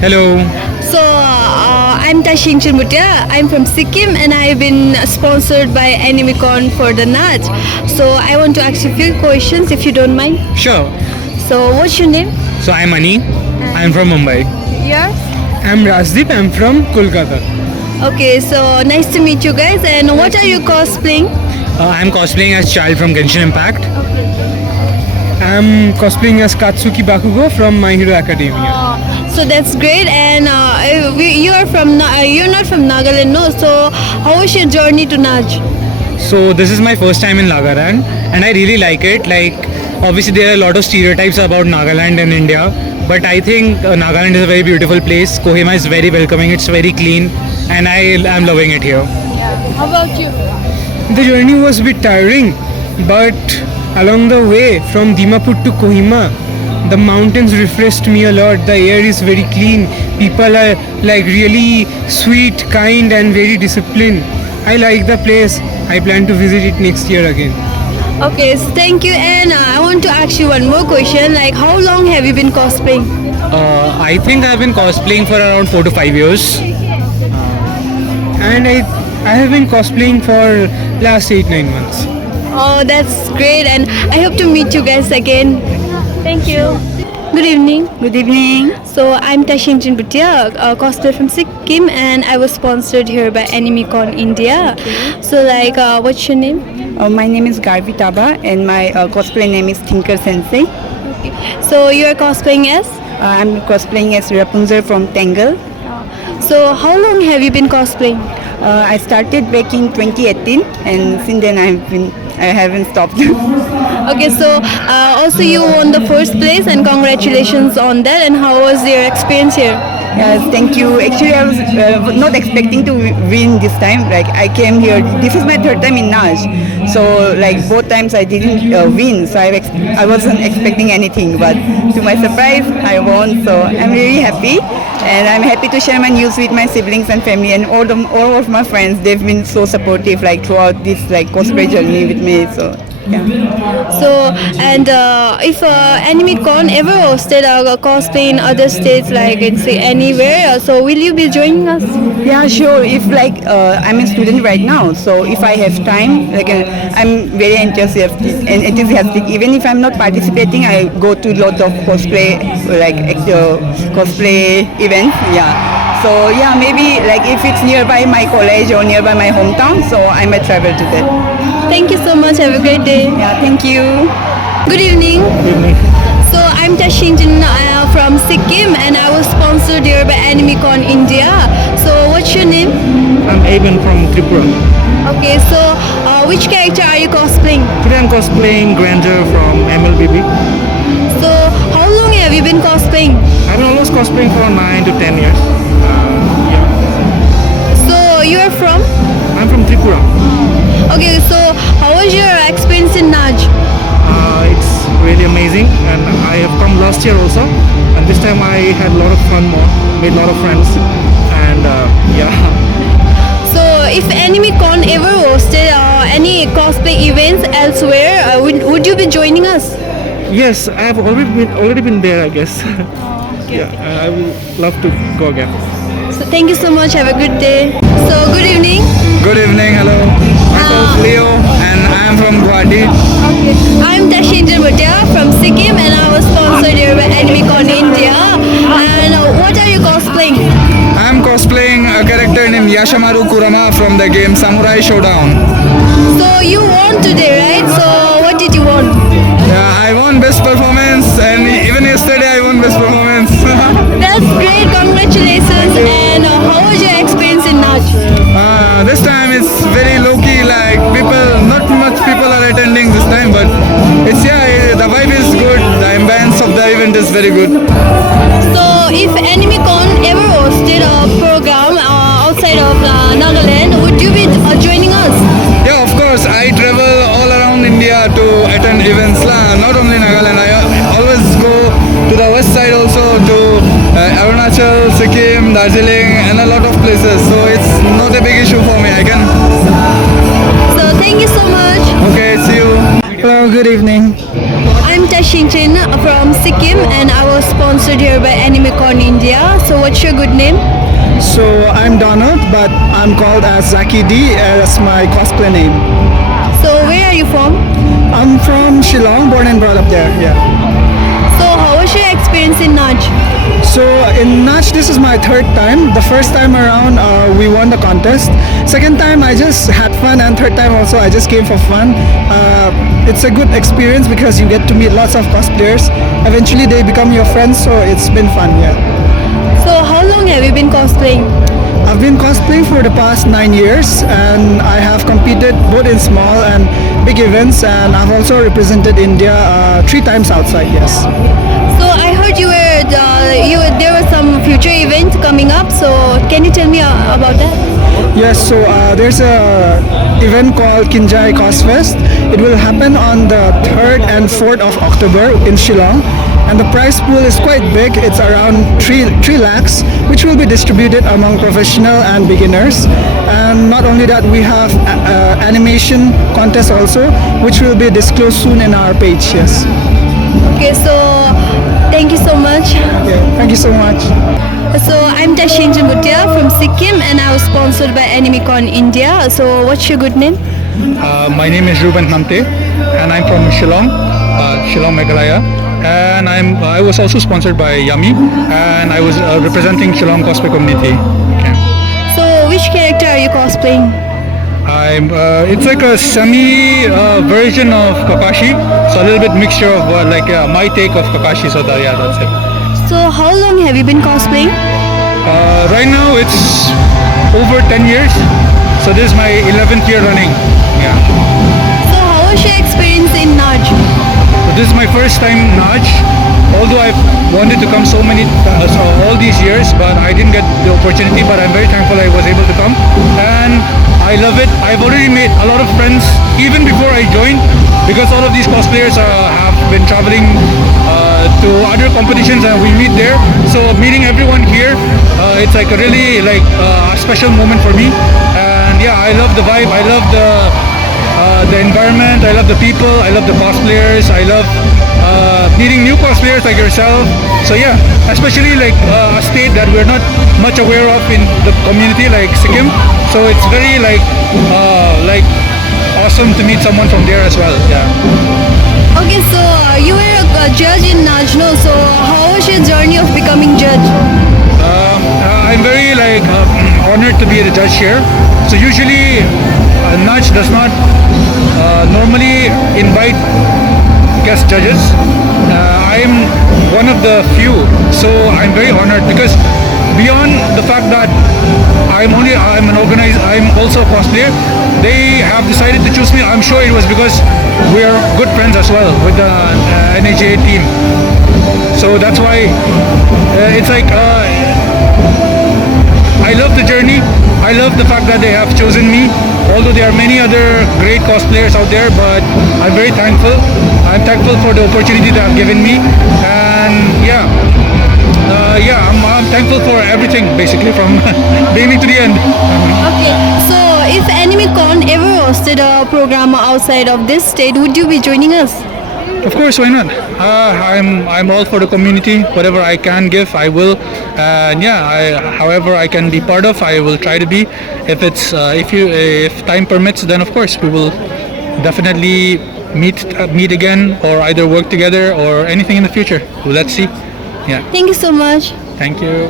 Hello. I'm Tashin Chirmutia. I'm from Sikkim and I've been sponsored by Animicon for the Naj. So I want to ask you a few questions if you don't mind. Sure. So what's your name? So I'm Ani. I'm from Mumbai. Yours? I'm Rasdeep. I'm from Kolkata. Okay, so nice to meet you guys. And what are you cosplaying? I'm cosplaying as Child from Genshin Impact. I'm cosplaying as Katsuki Bakugo from My Hero Academia. So that's great. And you're not from Nagaland, no? So how was your journey to Naj? So this is my first time in Nagaland and I really like it. Like obviously there are a lot of stereotypes about Nagaland in India, but I think Nagaland is a very beautiful place. Kohima is very welcoming. It's very clean and I am loving it here. How about you? The journey was a bit tiring, but along the way from Dimapur to Kohima, the mountains refreshed me a lot. The air is very clean. People are like really sweet, kind and very disciplined. I like the place. I plan to visit it next year again. Okay, so thank you. And I want to ask you one more question. Like, how long have you been cosplaying? I think I've been cosplaying for around 4 to 5 years. And I have been cosplaying for last 8-9 months. Oh, that's great. And I hope to meet you guys again. Thank you. Good evening. Good evening. So I'm Tashin Chinbutia, a cosplayer from Sikkim, and I was sponsored here by Animicon India. So like, what's your name? My name is Garvi Taba and my cosplay name is Tinker Sensei. So you are cosplaying as? I'm cosplaying as Rapunzel from Tangle. So how long have you been cosplaying? I started back in 2018 and since then I haven't stopped. Okay, so also you won the first place and congratulations on that. And how was your experience here? Yes, thank you. Actually, I was not expecting to win this time. Like I came here. This is my third time in Naj. So like both times I didn't win. So I wasn't expecting anything. But to my surprise, I won. So I'm really happy. And I'm happy to share my news with my siblings and family and all of my friends. They've been so supportive like throughout this like cosplay journey with me. So yeah. So and if Animicon ever hosted a cosplay in other states, like in say anywhere, so will you be joining us? Yeah, sure. If like I'm a student right now, so if I have time, like I'm very enthusiastic. Even if I'm not participating, I go to lot of cosplay cosplay events. Yeah. So yeah, maybe like if it's nearby my college or nearby my hometown, so I might travel to that. Thank you so much. Have a great day. Yeah, thank you. Good evening. Good evening. So I'm Tashin from Sikkim and I was sponsored here by Animicon India. So what's your name? I'm Aben from Tripura. Okay, so which character are you cosplaying? Today I'm cosplaying Granger from MLBB. So how long have you been cosplaying? I've been almost cosplaying for 9 to 10 years. So you are from? I'm from Tripura. Okay, so how was your experience in Naj? It's really amazing and I have come last year also and this time I had a lot of fun made a lot of friends and yeah. So if Animicon ever hosted any cosplay events elsewhere, would you be joining us? Yes, I have already been there, I guess. Yeah, I will love to go again. So thank you so much. Have a good day. So good evening. Good evening, hello. Myself Leo and I am from Guwahati. I'm Tashin Bhatia from Sikkim and I was sponsored here by Animicon India. And what are you cosplaying? I am cosplaying a character named Yashamaru Kurama from the game Samurai Showdown. So you won today, right? So what did you won? Yeah, I won best performance and even yesterday I won best performance. That's great. Congratulations. And how was your experience in Naj? This time it's very low-key, like not much people are attending this time, but it's the vibe is good, the ambience of the event is very good. So if Animicon ever hosted a program outside of Nagaland, would you be joining us? Yeah, of course, I travel all around India to attend events, not only Nagaland, I always go to the west side also, to Arunachal, Sikkim, Darjeeling and a lot of places, so it's not a big issue for me, I can. So thank you so much. Okay, see you. Hello, good evening. I'm Tashingchin from Sikkim, and I was sponsored here by AnimeCon India. So what's your good name? So I'm Donald, but I'm called as Zaki D as my cosplay name. So where are you from? I'm from Shillong, born and brought up there. Yeah. So how was your experience in Naj? So in Nach, this is my third time. The first time around, we won the contest. Second time, I just had fun, and third time also, I just came for fun. It's a good experience because you get to meet lots of cosplayers. Eventually, they become your friends, so it's been fun. Yeah. So how long have you been cosplaying? I've been cosplaying for the past 9 years, and I have competed both in small and big events, and I've also represented India 3 times outside. Yes. So I heard there was some future event coming up. So can you tell me about that? Yes, so there's a event called Kinjai Cosfest. It will happen on the 3rd and 4th of October in Shillong. And the prize pool is quite big. It's around 3 lakhs, which will be distributed among professional and beginners. And not only that, we have animation contest also, which will be disclosed soon in our page. Yes. Okay, so thank you so much. Okay, thank you so much. So I'm Tashingchin Bhutia from Sikkim, and I was sponsored by AnimeCon India. So what's your good name? My name is Ruben Namte, and I'm from Shillong, Shillong, Meghalaya. And I was also sponsored by Yummy, and I was representing Shillong cosplay community. Okay. So which character are you cosplaying? It's like a semi version of Kakashi, so a little bit mixture of my take of Kakashi. So that's it. So how long have you been cosplaying? Right now it's over 10 years, so this is my 11th year running. Yeah. So how was your experience in Naj? So this is my first time Naj, although I've wanted to come all these years, but I didn't get the opportunity. But I'm very thankful I was able to come, and I love it. I've already made a lot of friends even before I joined, because all of these cosplayers have been traveling to other competitions, and we meet there. So meeting everyone here, it's like a really a special moment for me. And yeah, I love the vibe. I love the environment. I love the people. I love the cosplayers. I love meeting new cosplayers like yourself. So yeah, especially a state that we're not much aware of in the community like Sikkim. So it's very awesome to meet someone from there as well. Yeah. Okay, so you were a judge in Najno. So how was your journey of becoming judge? I'm very honored to be the judge here. So usually Naj does not normally invite guest judges. I'm one of the few, so I'm very honored because beyond the fact that I'm also a cosplayer, they have decided to choose me. I'm sure it was because we are good friends as well with the NHA team. So that's why it's I love the journey. I love the fact that they have chosen me. Although there are many other great cosplayers out there, but I'm very thankful. I'm thankful for the opportunity they have given me, and I'm thankful for everything basically from beginning to the end. Okay, so if AnimeCon ever hosted a program outside of this state, would you be joining us? Of course, why not? I'm all for the community. Whatever I can give, I will. And however I can be part of, I will try to be. If time permits, then of course we will definitely meet again, or either work together or anything in the future. Let's see. Yeah. Thank you so much. Thank you.